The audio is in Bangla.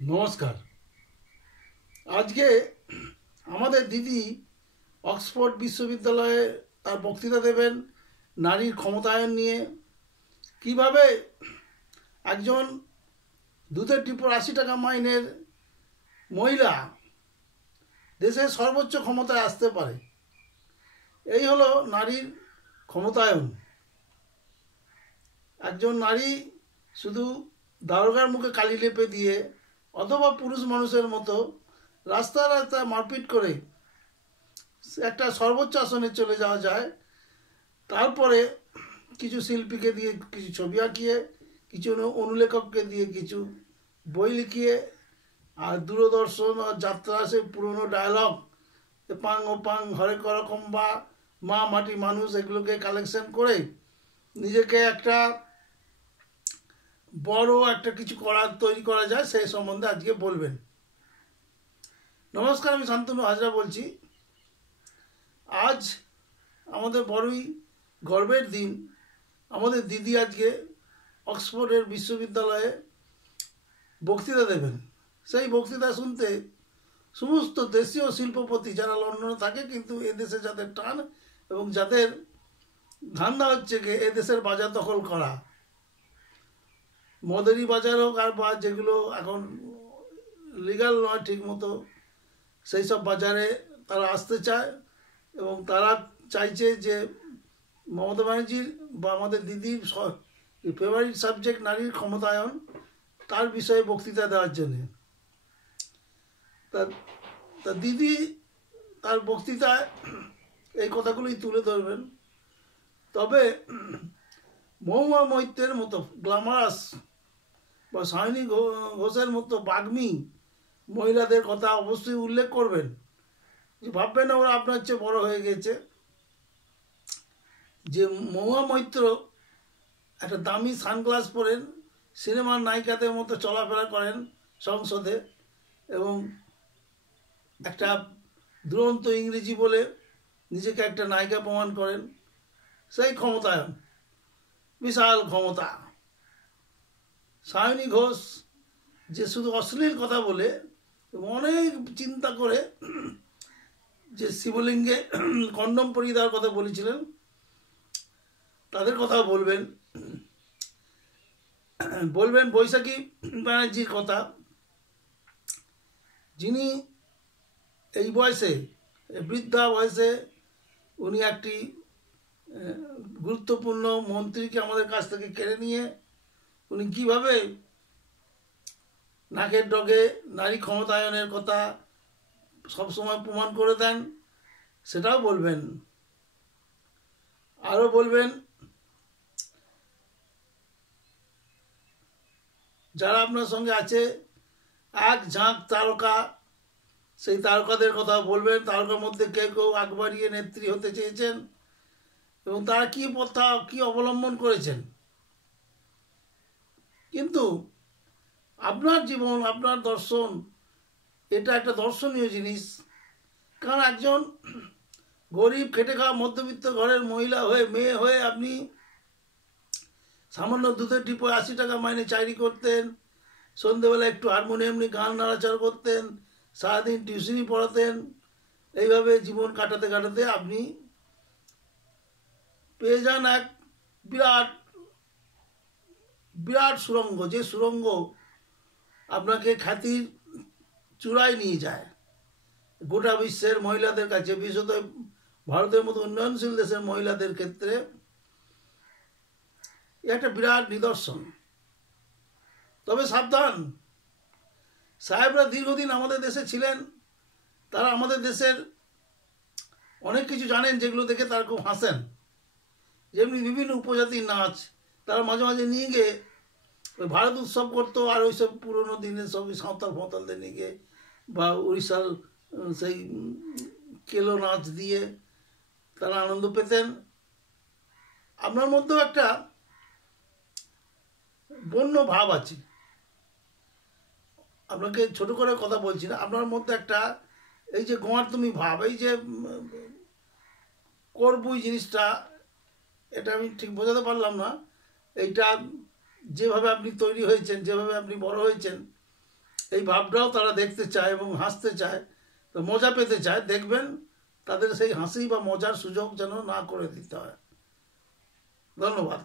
নমস্কার। আজকে আমাদের দিদি অক্সফোর্ড বিশ্ববিদ্যালয়ে তার বক্তৃতা দেবেন নারীর ক্ষমতায়ন নিয়ে। কিভাবে একজন দুধের ডিপোর ৮০ টাকা মাইনের মহিলা দেশের সর্বোচ্চ ক্ষমতায় আসতে পারে। এই হলো নারীর ক্ষমতায়ন। একজন নারী শুধু দারোগার মুখে কালি লেপে দিয়ে অথবা পুরুষ মানুষের মতো রাস্তায় রাস্তায় মারপিট করে একটা সর্বোচ্চ আসনে চলে যাওয়া যায়। তারপরে কিছু শিল্পীকে দিয়ে কিছু ছবি আঁকিয়ে, কিছু অনুলেখককে দিয়ে কিছু বই লিখিয়ে, আর দূরদর্শন আর যাত্রা সে পুরনো ডায়লগ পাং ও পাং হরেক রকম বা মা মাটি মানুষ এগুলোকে কালেকশন করে নিজেকে একটা বড় একটা কিছু তৈরি করা যায়, সেই সম্বন্ধে আজকে বলবেন। নমস্কার, আমি শান্তনু হাজরা বলছি। আজ আমাদের বড়ই গর্বের দিন। আমাদের দিদি আজকে অক্সফোর্ডের বিশ্ববিদ্যালয়ে বক্তৃতা দেবেন। সেই বক্তৃতা শুনতে সমস্ত দেশীয় শিল্পপতি যারা লন্ডনে থাকে, কিন্তু এদেশে যাদের টান এবং যাদের ধান্দা হচ্ছে কি এদেশের বাজার দখল করা, মদেরি বাজার হোক আর বা যেগুলো এখন লিগাল নয় ঠিক মতো, সেই সব বাজারে তারা আসতে চায় এবং তারা চাইছে যে মমতা ব্যানার্জির বা আমাদের দিদির ফেভারিট সাবজেক্ট নারীর ক্ষমতায়ন, তার বিষয়ে বক্তৃতা দেওয়ার জন্যে। তা দিদি তার বক্তৃতায় এই কথাগুলোই তুলে ধরবেন। তবে মহুয়া মৈত্রের মতো গ্ল্যামারাস বা সায়নী ঘোষের মতো বাগ্মী মহিলাদের কথা অবশ্যই উল্লেখ করবেন। যে ভাববেন না ওরা আপনার চেয়ে বড় হয়ে গেছে। যে মহুয়া মৈত্র একটা দামি সানগ্লাস পরেন, সিনেমার নায়িকাদের মতো চলাফেরা করেন সংসদে, এবং একটা দুরন্ত ইংরেজি বলে নিজেকে একটা নায়িকা প্রমাণ করেন। সেই ক্ষমতায়ন, বিশাল ক্ষমতা। সায়নী ঘোষ যে শুধু অশ্লীল কথা বলে এবং অনেক চিন্তা করে যে শিবলিঙ্গে কন্ডম পরিয়ে দেওয়ার কথা বলেছিলেন, তাদের কথাও বলবেন। বৈশাখী ব্যানার্জির কথা, যিনি এই বয়সে, বৃদ্ধা বয়সে উনি একটি গুরুত্বপূর্ণ মন্ত্রীকে আমাদের কাছ থেকে কেড়ে নিয়ে উনি কীভাবে নাকের ডগে নারী ক্ষমতায়নের কথা সবসময় প্রমাণ করে দেন, সেটাও বলবেন। আরও বলবেন যারা আপনার সঙ্গে আছে এক ঝাঁক তারকা, সেই তারকাদের কথা বলবেন। তারকার মধ্যে কেউ কেউ আগ বাড়িয়ে নেত্রী হতে চেয়েছেন এবং তারা কী প্রথা কী অবলম্বন করেছেন। কিন্তু আপনার জীবন, আপনার দর্শন, এটা একটা দর্শনীয় জিনিস। কারণ একজন গরিব খেটে খাওয়া মধ্যবিত্ত ঘরের মহিলা হয়ে, মেয়ে হয়ে আপনি সামান্য দুধের ডিপোয় ৮০ টাকা মাইনে চাকরি করতেন, সন্ধ্যেবেলা একটু হারমোনিয়াম নিয়ে গান নাড়াচাড়া করতেন, সারাদিন টিউশনি পড়াতেন। এইভাবে জীবন কাটাতে কাটাতে আপনি পেয়ে যান এক বিরাট বিরাট সুড়ঙ্গ, যে সুড়ঙ্গ আপনাকে খ্যাতির চূড়ায় নিয়ে যায় গোটা বিশ্বের মহিলাদের কাছে, বিশেষত ভারতের মতো উন্নয়নশীল দেশের মহিলাদের ক্ষেত্রে একটা বিরাট নিদর্শন। তবে সাবধান, সাহেবরা দীর্ঘদিন আমাদের দেশে ছিলেন, তারা আমাদের দেশের অনেক কিছু জানেন যেগুলো দেখে তারা খুব হাসেন। যেমনি বিভিন্ন উপজাতির নাচ তারা মাঝে মাঝে নিয়ে গিয়ে ওই ভারত উৎসব করতো, আর ওই সব পুরোনো দিনের সব সাঁওতাল ফাঁওতালদের নিয়ে গিয়ে বা উড়িষ্যার সেই কেলো নাচ দিয়ে তারা আনন্দ পেতেন। আপনার মধ্যেও একটা বন্য ভাব আছে। আপনাকে ছোট করে কথা বলছি না, আপনার মধ্যে একটা এই যে গোয়ার তুমি ভাব, এই যে করবুই জিনিসটা, এটা আমি ঠিক বোঝাতে পারলাম না। এইটা যেভাবে আপনি তৈরি হয়েছেন, যেভাবে আপনি বড় হয়েছেন, এই ভাবটাও তারা দেখতে চায় এবং হাসতে চায়, তো মজা পেতে চায়। দেখবেন তাদের সেই হাসি বা মজার সুযোগ যেন না করে দিতে হয়। ধন্যবাদ।